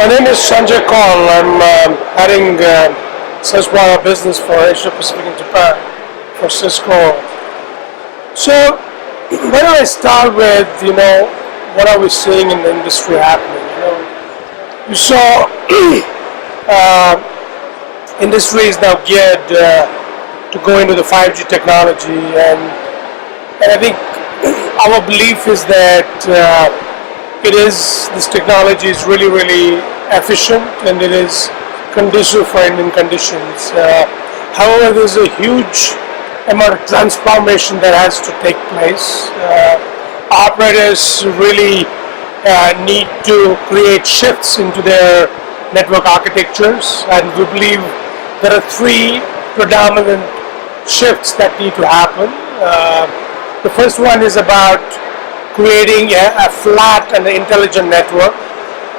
My name is Sanjay Kaul. I'm heading Service Provider business for Asia Pacific and Japan for Cisco. So, where do I start with, what are we seeing in the industry happening? You saw industry is now geared to go into the 5G technology, and I think our belief is that this technology is really efficient and it is conducive for Indian conditions. However, there's a huge amount of transformation that has to take place. Operators really need to create shifts into their network architectures, and we believe there are three predominant shifts that need to happen. The first one is about creating a flat and intelligent network,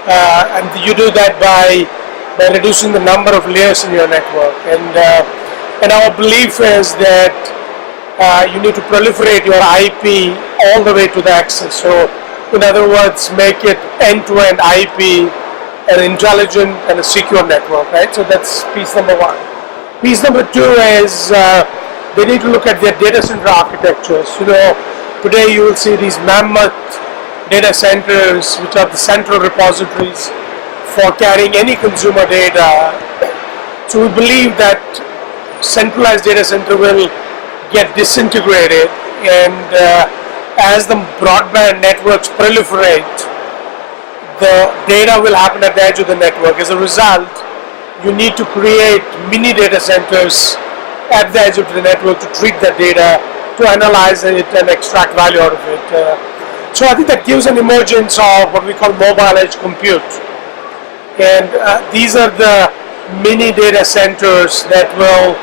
and you do that by reducing the number of layers in your network. And our belief is that you need to proliferate your IP all the way to the access. So, in other words, make it end-to-end IP, an intelligent and a secure network, right? So that's piece number one. Piece number two is they need to look at their data center architectures. Today you will see these mammoth data centers, which are the central repositories for carrying any consumer data. So we believe that centralized data center will get disintegrated, and as the broadband networks proliferate, the data will happen at the edge of the network. As a result, you need to create mini data centers at the edge of the network to treat that data, to analyze it and extract value out of it. So I think that gives an emergence of what we call mobile edge compute. And these are the mini data centers that will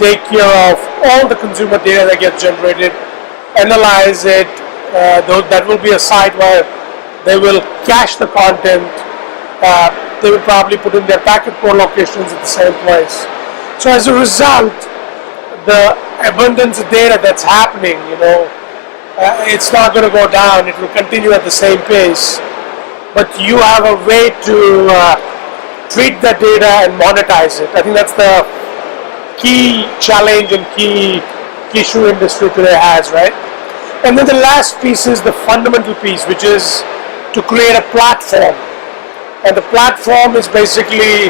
take care of all the consumer data that gets generated, analyze it. That will be a site where they will cache the content. They will probably put in their packet core locations at the same place. So as a result, the abundance of data that's happening, it's not going to go down. It will continue at the same pace. But you have a way to treat that data and monetize it. I think that's the key challenge and key issue industry today has, right? And then the last piece is the fundamental piece, which is to create a platform. And the platform is basically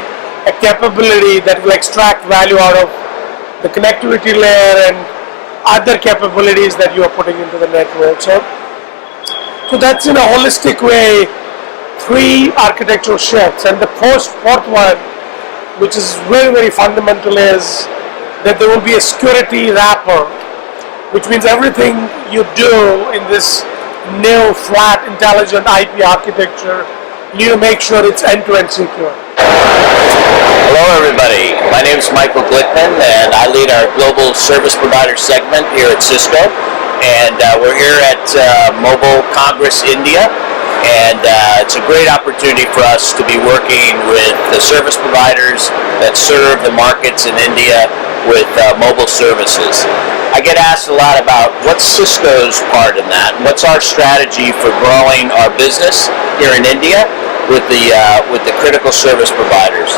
a capability that will extract value out of the connectivity layer and other capabilities that you are putting into the network. So that's in a holistic way, three architectural shifts. And the fourth one, which is very fundamental, is that there will be a security wrapper, which means everything you do in this new flat intelligent IP architecture, you need to make sure it's end-to-end secure. Hello everybody, my name is Michael Glickman and I lead our global service provider segment here at Cisco, and we're here at Mobile Congress India, and it's a great opportunity for us to be working with the service providers that serve the markets in India with mobile services. I get asked a lot about what's Cisco's part in that, and what's our strategy for growing our business here in India with the critical service providers.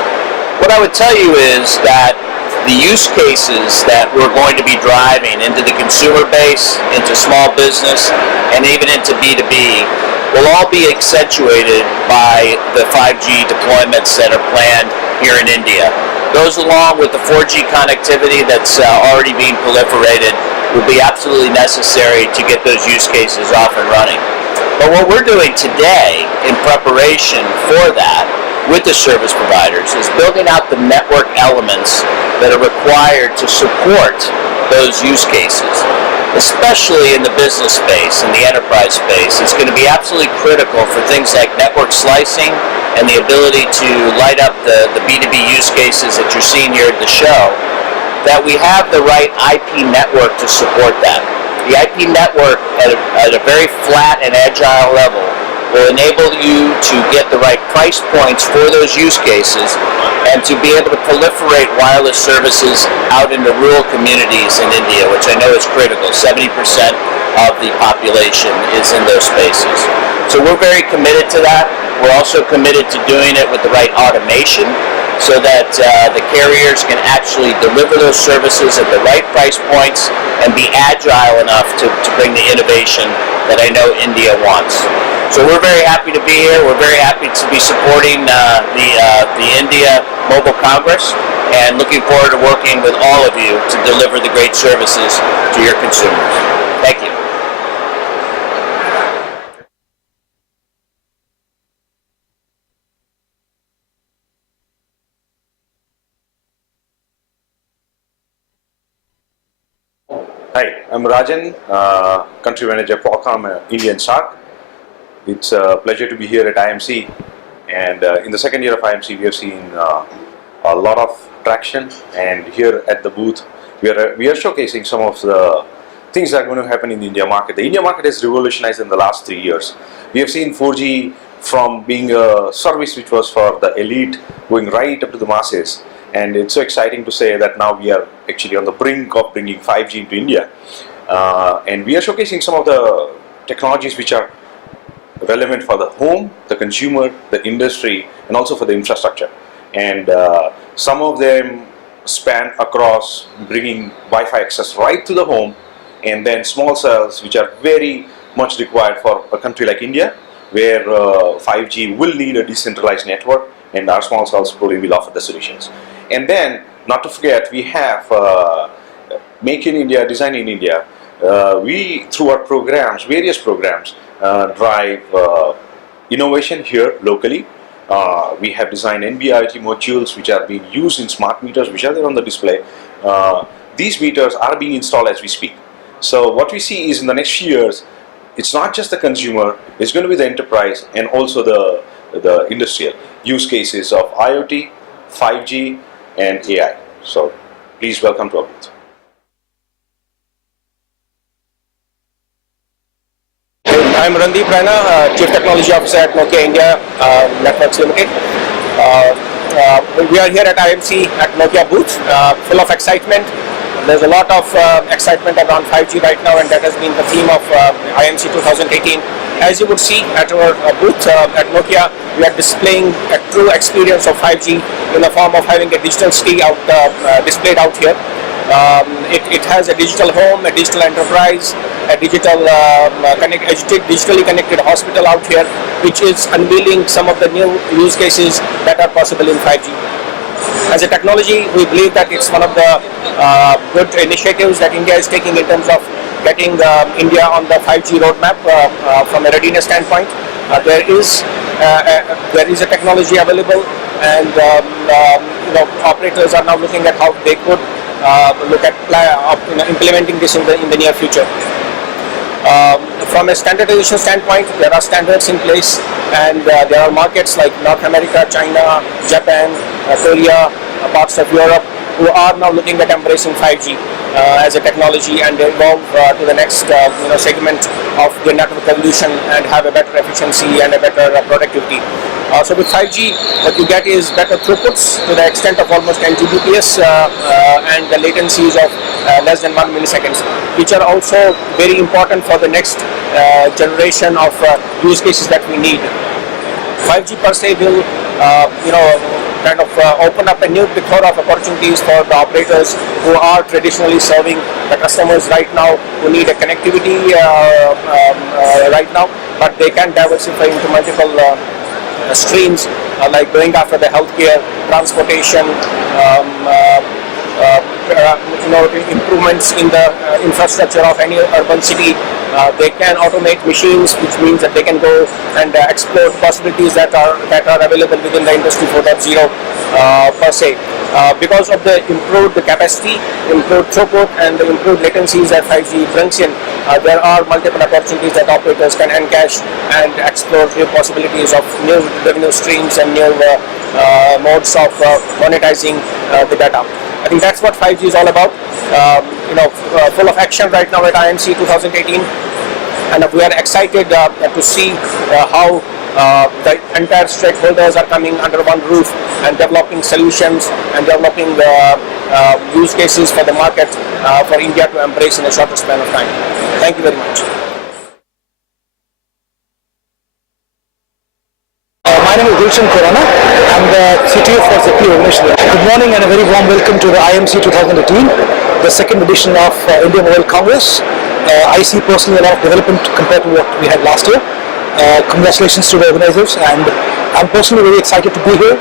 What I would tell you is that the use cases that we're going to be driving into the consumer base, into small business, and even into B2B will all be accentuated by the 5G deployments that are planned here in India. Those, along with the 4G connectivity that's already being proliferated, will be absolutely necessary to get those use cases off and running. But what we're doing today in preparation for that with the service providers is building out the network elements that are required to support those use cases, especially in the business space and the enterprise space. It's going to be absolutely critical for things like network slicing and the ability to light up the B2B use cases that you're seeing here at the show, that we have the right IP network to support that. The IP network at a very flat and agile level will enable you to get the right price points for those use cases and to be able to proliferate wireless services out into rural communities in India, which I know is critical. 70% of the population is in those spaces. So we're very committed to that. We're also committed to doing it with the right automation so that the carriers can actually deliver those services at the right price points and be agile enough to bring the innovation that I know India wants. So we're very happy to be here. We're very happy to be supporting the India Mobile Congress and looking forward to working with all of you to deliver the great services to your consumers. Thank you. Hi, I'm Rajan, Country Manager Qualcomm Indian SAARC. It's a pleasure to be here at IMC, and in the second year of IMC we have seen a lot of traction, and here at the booth we are showcasing some of the things that are going to happen in the India market. The India market has revolutionized in the last 3 years. We have seen 4G from being a service which was for the elite going right up to the masses. And it's so exciting to say that now we are actually on the brink of bringing 5G into India. And we are showcasing some of the technologies which are relevant for the home, the consumer, the industry, and also for the infrastructure. And some of them span across bringing Wi-Fi access right to the home, and then small cells which are very much required for a country like India, where 5G will need a decentralized network, and our small cells probably will offer the solutions. And then, not to forget, we have Make in India, Design in India. We, through our programs, various programs, drive innovation here locally. We have designed NB-IoT modules which are being used in smart meters, which are there on the display. These meters are being installed as we speak. So what we see is in the next few years, it's not just the consumer, it's going to be the enterprise and also the industrial use cases of IoT, 5G, and AI. So please welcome to our booth. I'm Randeep Raina, Chief Technology Officer at Nokia India Networks Limited. We are here at IMC at Nokia booth, full of excitement. There's a lot of excitement around 5G right now, and that has been the theme of IMC 2018. As you would see at our booth at Nokia, we are displaying a true experience of 5G in the form of having a digital city displayed out here. It has a digital home, a digital enterprise, a digitally connected hospital out here, which is unveiling some of the new use cases that are possible in 5G. As a technology, we believe that it's one of the good initiatives that India is taking in terms of getting India on the 5G roadmap from a readiness standpoint. There is a technology available, and operators are now looking at how they could look at implementing this in the near future. From a standardization standpoint, there are standards in place, and there are markets like North America, China, Japan, Korea, parts of Europe, who are now looking at embracing 5G as a technology and evolve to the next segment of the network evolution and have a better efficiency and a better productivity. So with 5G, what you get is better throughputs to the extent of almost 10 Gbps and the latencies of less than 1 milliseconds, which are also very important for the next generation of use cases that we need. 5G per se will, kind of open up a new plethora of opportunities for the operators who are traditionally serving the customers right now, who need a connectivity right now, but they can diversify into multiple streams, like going after the healthcare, transportation, improvements in the infrastructure of any urban city. They can automate machines, which means that they can go and explore possibilities that are available within the Industry 4.0 per se. Because of the improved capacity, improved throughput, and the improved latencies that 5G brings in, there are multiple opportunities that operators can encash and explore new possibilities of new revenue streams and new modes of monetizing the data. I think that's what 5G is all about. Full of action right now at IMC 2018, and we are excited to see how the entire stakeholders are coming under one roof and developing solutions and developing use cases for the market for India to embrace in a shorter span of time. Thank you very much. name is Gulshan Khurana. I'm the CTO for ZP Organization. Good morning and a very warm welcome to the IMC 2018, the second edition of India Mobile Congress. I see personally a lot of development compared to what we had last year. Congratulations to the organizers, and I'm personally very excited to be here,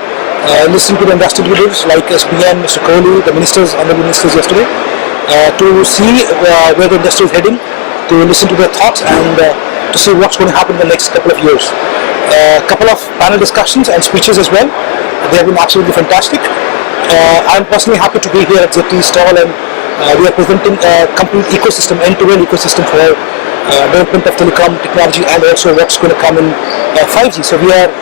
listening to the industry leaders like SBN, Mr. Kohli, the ministers, honorable ministers yesterday, to see where the industry is heading, to listen to their thoughts, and to see what's going to happen in the next couple of years. A couple of panel discussions and speeches as well. They have been absolutely fantastic. I'm personally happy to be here at ZTE's stall, and we are presenting a complete ecosystem, end-to-end ecosystem for development of telecom technology, and also what's going to come in 5G. So we are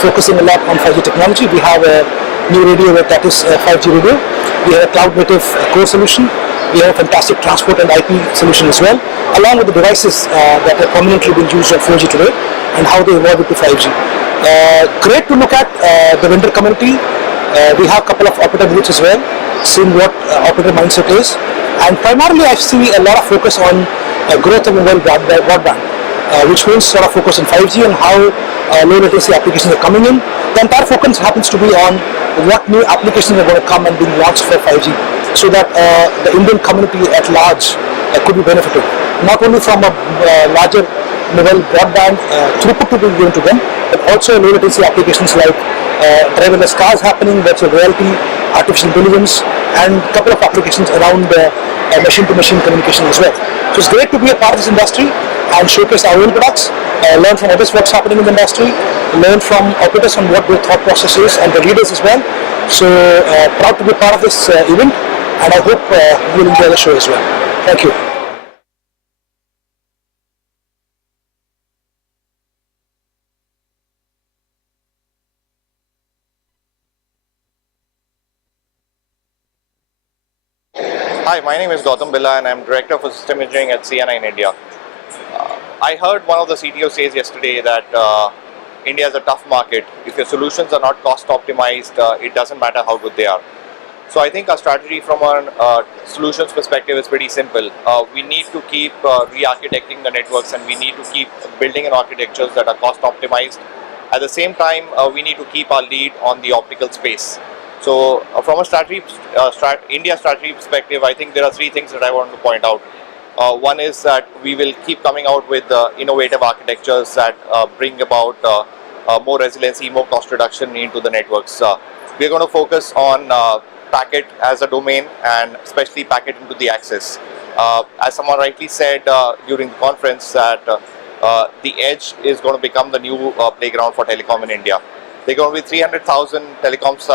focusing a lot on 5G technology. We have a new radio that is 5G radio. We have a cloud-native core solution. We have a fantastic transport and IP solution as well, along with the devices that are prominently being used on 4G today and how they evolve into 5G. Great to look at the vendor community. We have a couple of operator booths as well, seeing what operator mindset is. And primarily I see a lot of focus on growth of mobile broadband, which means sort of focus on 5G and how low latency applications are coming in. The entire focus happens to be on what new applications are going to come and being launched for 5G, so that the Indian community at large could be benefited, not only from a larger mobile broadband throughput to be given to them, but also low latency applications like driverless cars happening, virtual reality, artificial intelligence, and a couple of applications around machine-to-machine communication as well. So it's great to be a part of this industry and showcase our own products, learn from others what's happening in the industry, learn from operators on what their thought process is, and the leaders as well. So proud to be part of this event, and I hope you'll enjoy the show as well. Thank you. Hi, my name is Gautam Billa and I'm Director for System Engineering at CNI in India. I heard one of the CTOs say yesterday that India is a tough market. If your solutions are not cost optimized, it doesn't matter how good they are. So I think our strategy from a solutions perspective is pretty simple. We need to keep re-architecting the networks, and we need to keep building in architectures that are cost optimized. At the same time, we need to keep our lead on the optical space. So from a India strategy perspective, I think there are three things that I want to point out. One is that we will keep coming out with innovative architectures that bring about more resiliency, more cost reduction into the networks. We're going to focus on packet as a domain, and especially packet into the access. As someone rightly said during the conference, that the edge is going to become the new playground for telecom in India. There are going to be 300,000 telecoms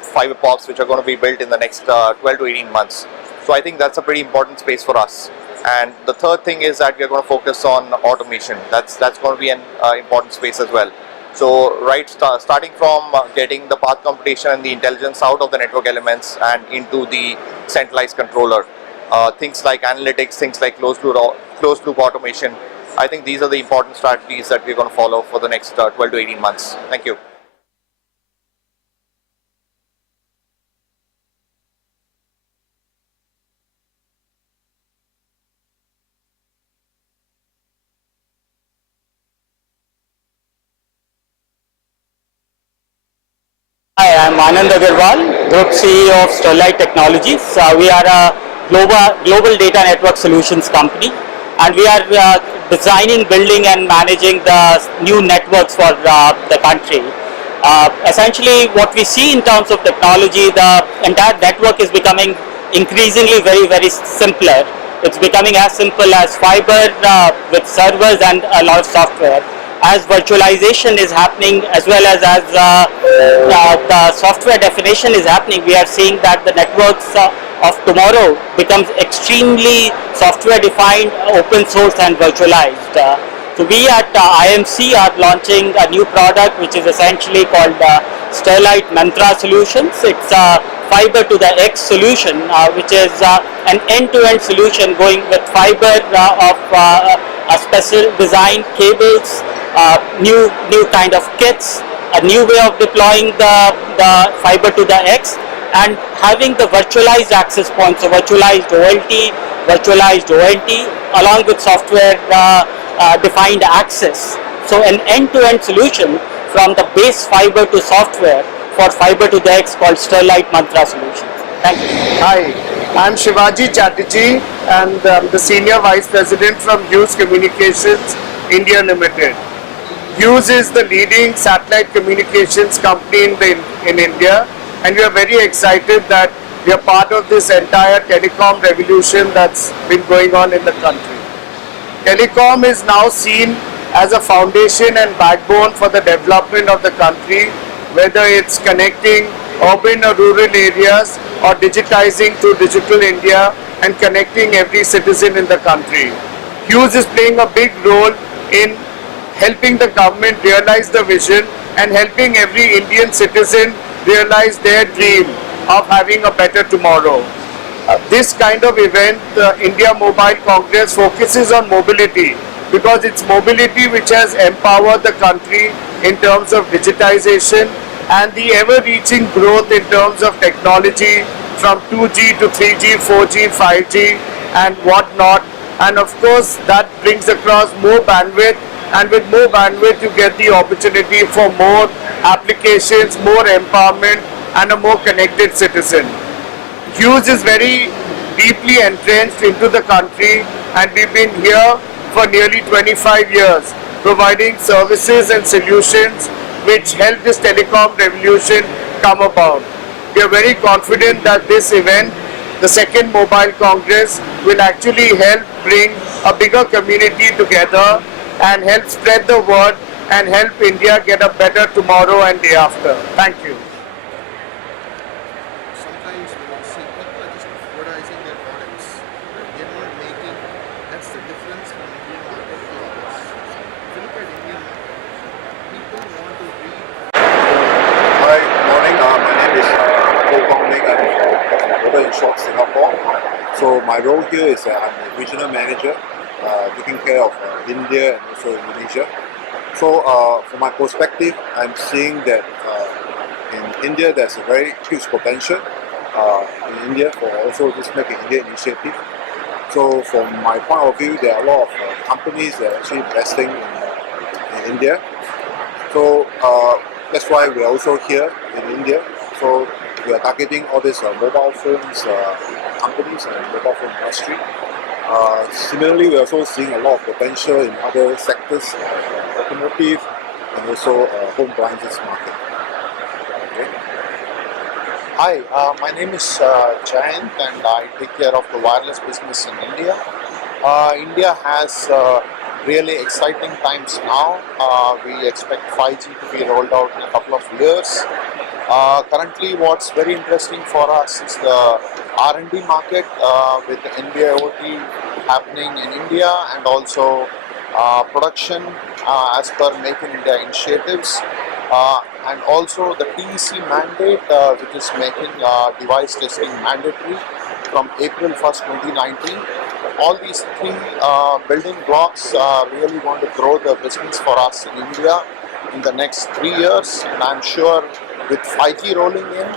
fiber pops which are going to be built in the next 12 to 18 months. So I think that's a pretty important space for us. And the third thing is that we are going to focus on automation. That's going to be an important space as well. So starting from getting the path computation and the intelligence out of the network elements and into the centralized controller. Things like analytics, things like closed loop automation. I think these are the important strategies that we're going to follow for the next 12 to 18 months. Thank you. Hi, I'm Anand Agarwal, Group CEO of Sterlite Technologies. We are a global data network solutions company, and we are designing, building and managing the new networks for the country. Essentially, what we see in terms of technology, the entire network is becoming increasingly very simpler. It's becoming as simple as fiber with servers and a lot of software. As virtualization is happening, as well as the software definition is happening, we are seeing that the networks of tomorrow becomes extremely software defined, open source and virtualized. So we at IMC are launching a new product which is essentially called Sterlite Mantra Solutions. It's a fiber to the X solution, which is an end-to-end solution going with fiber of a special design cables, new kind of kits, a new way of deploying the fiber to the X, and having the virtualized access points, so virtualized OLT, virtualized ONT, along with software defined access. So an end-to-end solution from the base fiber to software for fiber to the X called Sterlite Mantra solution. Thank you. Hi, I'm Shivaji Chatterjee and the Senior Vice President from Hughes Communications India Limited. Hughes is the leading satellite communications company in India, and we are very excited that we are part of this entire telecom revolution that's been going on in the country. Telecom is now seen as a foundation and backbone for the development of the country, whether it's connecting urban or rural areas or digitizing to Digital India and connecting every citizen in the country. Hughes is playing a big role in helping the government realize the vision and helping every Indian citizen realize their dream of having a better tomorrow. This kind of event, the India Mobile Congress, focuses on mobility because it's mobility which has empowered the country in terms of digitization and the ever-reaching growth in terms of technology from 2G to 3G, 4G, 5G and whatnot. And of course that brings across more bandwidth, and with more bandwidth you get the opportunity for more applications, more empowerment and a more connected citizen. Hughes is very deeply entrenched into the country and we've been here for nearly 25 years providing services and solutions which help this telecom revolution come about. We are very confident that this event, the second Mobile Congress, will actually help bring a bigger community together and help spread the word and help India get a better tomorrow and day after. Thank you. Sometimes we will see people are just advertising their products, but they're not making. That's the difference from Indian market to others. If you look at Indian market, people want to read. Hi, good morning. My name is Koh Kong Ming. I'm from Global Inshore Singapore. So my role here is I'm the regional manager, taking care of India and also Indonesia. So from my perspective, I'm seeing that in India there's a very huge potential in India for also this Make in India initiative. So from my point of view, there are a lot of companies that are actually investing in India. So that's why we are also here in India. So we are targeting all these mobile phones companies and mobile phone industry. Similarly, we are also seeing a lot of potential in other sectors, automotive and also home appliances market. Okay. Hi, my name is Jayant and I take care of the wireless business in India. India has really exciting times now. We expect 5G to be rolled out in a couple of years. Currently, what's very interesting for us is the R&D market with the NB-IoT happening in India and also production as per Make in India initiatives. And also the TEC mandate which is making device testing mandatory from April 1st, 2019. All these three building blocks really want to grow the business for us in India in the next 3 years, and I'm sure with 5G rolling in,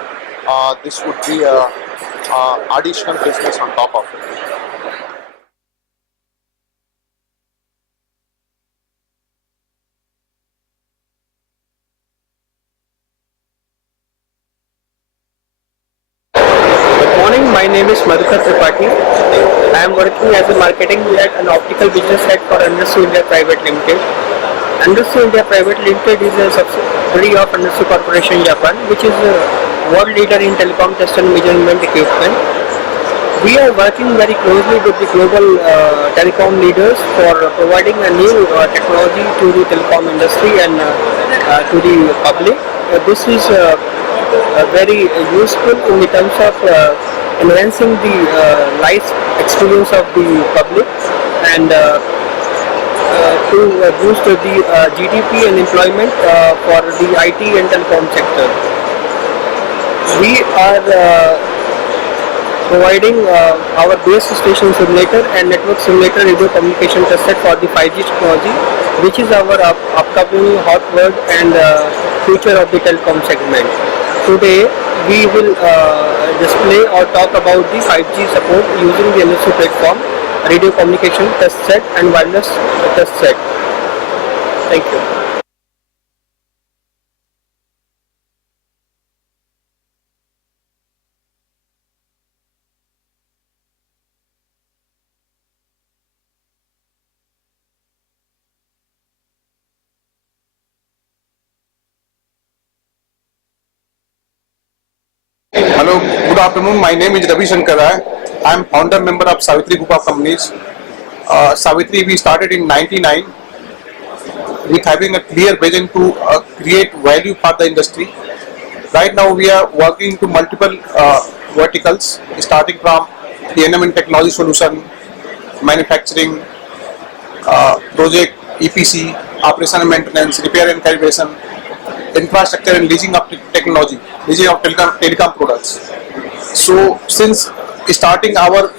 this would be a additional business on top of it. Good morning, my name is Madhukar Tripathi. I am working as a marketing head and optical business head for Andasu India Private Limited. Andasu India Private Limited is a subsidiary of Andasu Corporation Japan, which is a world leader in telecom test and measurement equipment. We are working very closely with the global telecom leaders for providing a new technology to the telecom industry and to the public. This is very useful in the terms of enhancing the life experience of the public and to boost the GDP and employment for the IT and telecom sector. We are providing our base station simulator and network simulator radio communication test set for the 5G technology, which is our upcoming hot word and future of the telecom segment. Today we will display or talk about the 5G support using the NSU platform, radio communication test set and wireless test set. Thank you. Hello, good afternoon. My name is Ravi Shankar Rai. I am founder member of Savitri Group of Companies. Savitri we started in '99 with having a clear vision to create value for the industry. Right now we are working to multiple verticals, starting from T&M and technology solution, manufacturing, project, EPC, operation and maintenance, repair and calibration, infrastructure and leasing of technology, leasing of telecom products. So since starting, our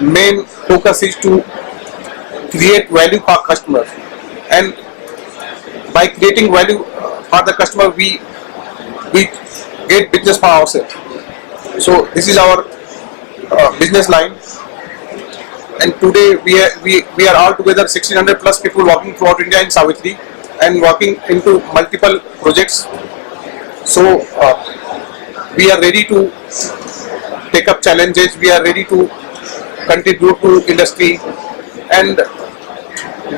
main focus is to create value for customers, and by creating value for the customer we get business for ourselves. So this is our business line, and today we are all together 1600 plus people working throughout India in Savitri and working into multiple projects. So we are ready to take up challenges, we are ready to contribute to industry, and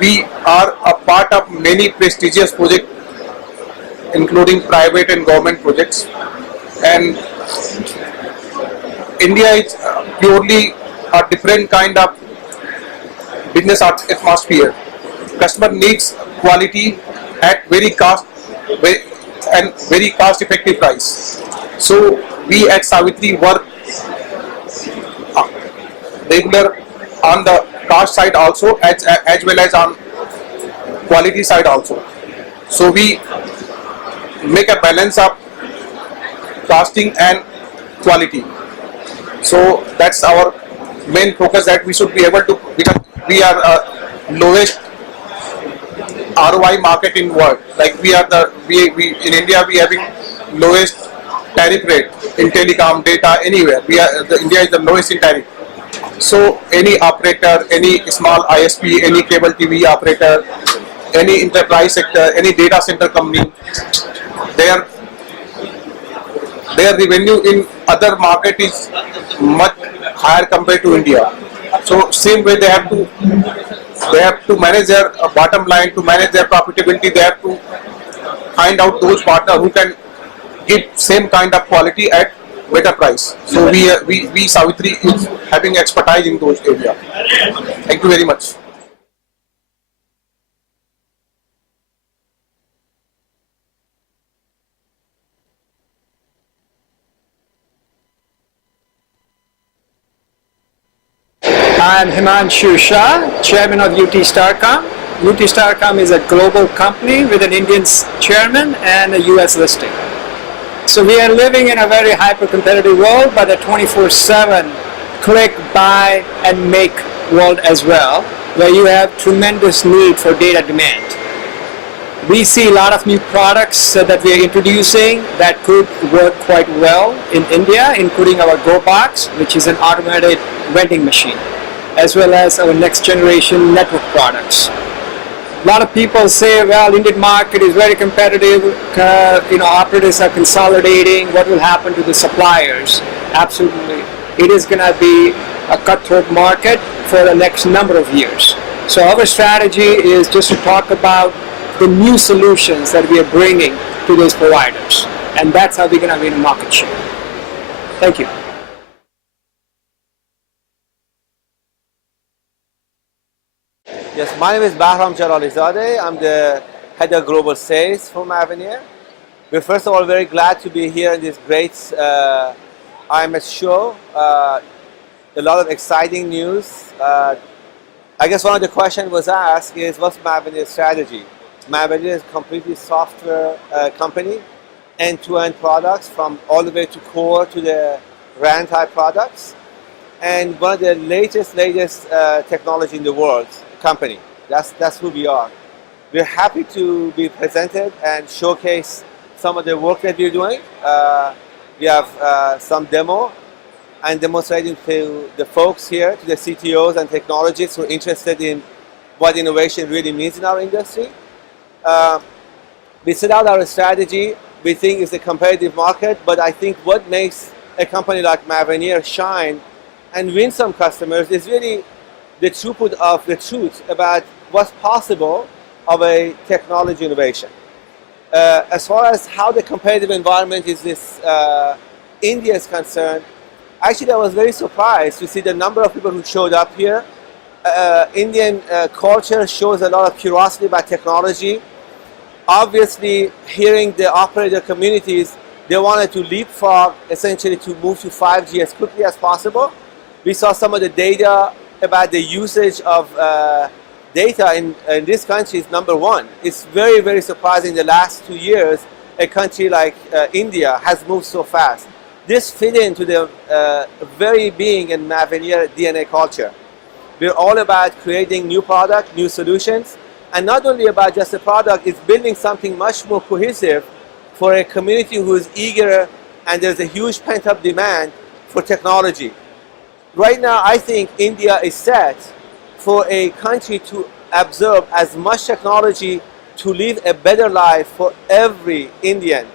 we are a part of many prestigious projects including private and government projects. And India is purely a different kind of business atmosphere. Customer needs quality at very cost effective price. So we at Savitri work regular on the cost side also as well as on quality side also. So we make a balance of costing and quality. So that's our main focus, that we should be able to, because we are lowest ROI market in world. Like we are we in India we having lowest tariff rate in telecom, data, anywhere. India is the lowest in tariff. So any operator, any small ISP, any cable TV operator, any enterprise sector, any data center company, their revenue in other market is much higher compared to India. So same way they have to manage their bottom line, to manage their profitability. They have to find out those partners who can give same kind of quality at better price. So we Savitri is having expertise in those areas. Thank you very much. I'm Himanshu Shah, Chairman of UT Starcom. UT Starcom is a global company with an Indian chairman and a US listing. So we are living in a very hyper-competitive world, but a 24/7 click, buy, and make world as well, where you have tremendous need for data demand. We see a lot of new products that we are introducing that could work quite well in India, including our GoBox, which is an automated vending machine, as well as our next generation network products. A lot of people say, well, Indian market is very competitive, operators are consolidating, what will happen to the suppliers? Absolutely. It is going to be a cutthroat market for the next number of years. So our strategy is just to talk about the new solutions that we are bringing to those providers. And that's how we're going to win market share. Thank you. Yes, my name is Bahram Jalalizadeh. I'm the head of global sales for Mavenir. We're first of all very glad to be here in this great IMS show. A lot of exciting news. I guess one of the questions was asked is, what's Mavenir's strategy? Mavenir is a completely software company, end-to-end products from all the way to core to the RAN type products, and one of the latest technology in the world company. That's who we are. We're happy to be presented and showcase some of the work that we're doing. We have some demo and demonstrating to the folks here, to the CTOs and technologists who are interested in what innovation really means in our industry. We set out our strategy. We think it's a competitive market, but I think what makes a company like Mavenir shine and win some customers is really the throughput of the truth about what's possible of a technology innovation. As far as how the competitive environment is India is concerned, actually I was very surprised to see the number of people who showed up here. Indian culture shows a lot of curiosity about technology. Obviously, hearing the operator communities, they wanted to leapfrog, essentially to move to 5G as quickly as possible. We saw some of the data about the usage of data in this country is number one. It's very, very surprising the last 2 years a country like India has moved so fast. This fit into the very being in Mavenir DNA culture. We're all about creating new product, new solutions, and not only about just a product, it's building something much more cohesive for a community who is eager, and there's a huge pent-up demand for technology. Right now, I think India is set for a country to absorb as much technology to live a better life for every Indian,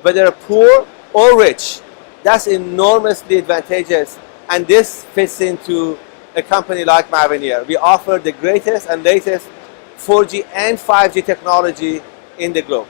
whether poor or rich. That's enormously advantageous, and this fits into a company like Mavenir. We offer the greatest and latest 4G and 5G technology in the globe.